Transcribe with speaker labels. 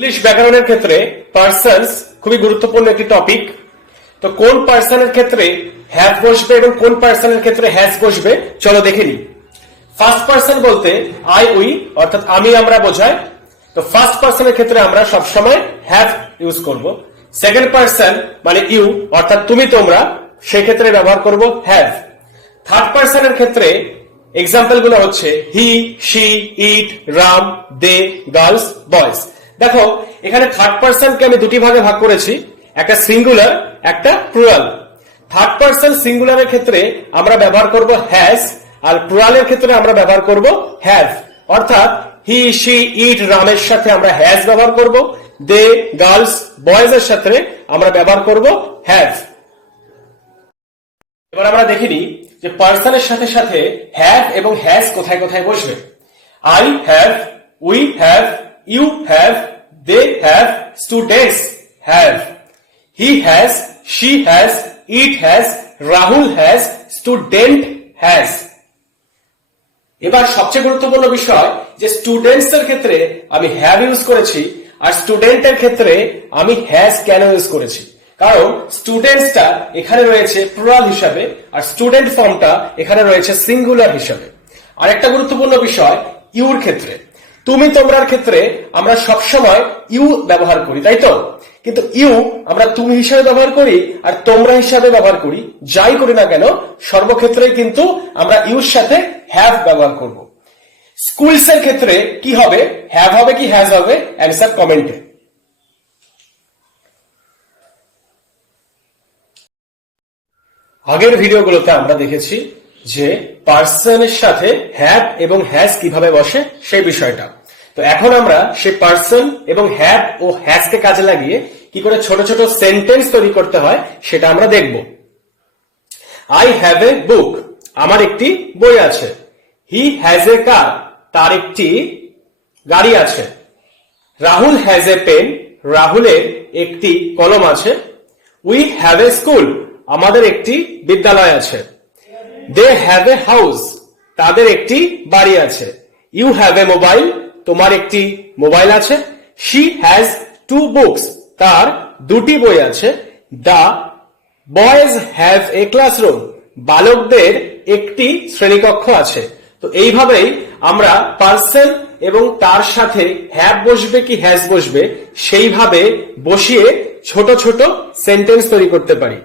Speaker 1: English ব্যাকরণের ক্ষেত্রে persons খুবই গুরুত্বপূর্ণ একটি টপিক তো কোন পার্সনের ক্ষেত্রে হ্যাভ বসবে এবং কোন পার্সনের ক্ষেত্রে হ্যাজ বসবে, চলো দেখে নিই। ফার্স্ট পার্সন বলতে আই উই অর্থাৎ আমি, আমরা বোঝায়। তো ফার্স্ট পার্সনের ক্ষেত্রে আমরা সবসময় হ্যাভ ইউজ করব। সেকেন্ড পার্সন মানে ইউ অর্থাৎ তুমি, তোমরা, সেক্ষেত্রে ব্যবহার করব হ্যাভ থার্ড পার্সনের ক্ষেত্রে এক্সাম্পলগুলো হচ্ছে he she it Ram they girls boys দেখো, এখানে থার্ড পার্সনকে আমি দুটি ভাগে ভাগ করেছি, একটা সিঙ্গুলার একটা প্লুরাল থার্ড পার্সন সিঙ্গুলারের ক্ষেত্রে আমরা ব্যবহার করব হ্যাজ আর প্লুরালের ক্ষেত্রে আমরা ব্যবহার করব হ্যাভ অর্থাৎ হি শি ইট রামের সাথে আমরা হ্যাজ ব্যবহার করব দে গার্লস বয়েজ এর সাথে আমরা ব্যবহার করব হ্যাভ এবার আমরা দেখিনি যে পার্সনের সাথে সাথে হ্যাভ এবং হ্যাজ কোথায় কোথায় বসবে। I have we have you have they have students have he has she has it has Rahul has student has এবার সবচেয়ে গুরুত্বপূর্ণ বিষয় যে স্টুডেন্টস এর ক্ষেত্রে আমি হ্যাভ ইউজ করেছি আর স্টুডেন্টের ক্ষেত্রে আমি হ্যাজ কেন ইউজ করেছি। কারণ স্টুডেন্টসটা এখানে রয়েছে প্লুরাল হিসাবে আর স্টুডেন্ট ফর্মটা এখানে রয়েছে সিঙ্গুলার হিসাবে। আর একটা গুরুত্বপূর্ণ বিষয় ইউর ক্ষেত্রে। তুমি তোমরার ক্ষেত্রে আমরা সবসময় ইউ ব্যবহার করি, তাই তো? কিন্তু ইউ আমরা তুমি হিসাবে ব্যবহার করি আর তোমরা হিসাবে ব্যবহার করি, যাই করি না কেন সর্বক্ষেত্রে কিন্তু আমরা ইউর সাথে হ্যাভ ব্যবহার করব। স্কুলস এর ক্ষেত্রে কি হবে? হ্যাভ হবে কি হ্যাজ হবে? অ্যান্সার কমেন্টে। আগের ভিডিওগুলোতে আমরা দেখেছি যে পার্সনের সাথে হ্যাভ এবং হ্যাজ কীভাবে বসে সেই বিষয়টা। তো এখন আমরা সেই পার্সন এবং হ্যাভ ও হ্যাজকে কাজে লাগিয়ে কি করে ছোট ছোট সেন্টেন্স তৈরি করতে হয়, সেটা আমরা দেখব। আই হ্যাভ এ বুক আমার একটি বই আছে। হি হ্যাজ এ কার তার একটি গাড়ি আছে। রাহুল হ্যাজ এ পেন রাহুলের একটি কলম আছে। উই হ্যাভ এ স্কুল আমাদের একটি বিদ্যালয় আছে। দে হ্যাভ এ হাউস তাদের একটি বাড়ি আছে। ইউ হ্যাভ এ মোবাইল তোমার একটি মোবাইল আছে। শি হ্যাজ টু বুকস তার দুটি বই আছে। The boys have a classroom বালকদের একটি শ্রেণীকক্ষ আছে। তো এইভাবেই আমরা পার্সন এবং তার সাথে হ্যাভ বসবে কি হ্যাজ বসবে, সেইভাবে বসিয়ে ছোট ছোট সেন্টেন্স তৈরি করতে পারি।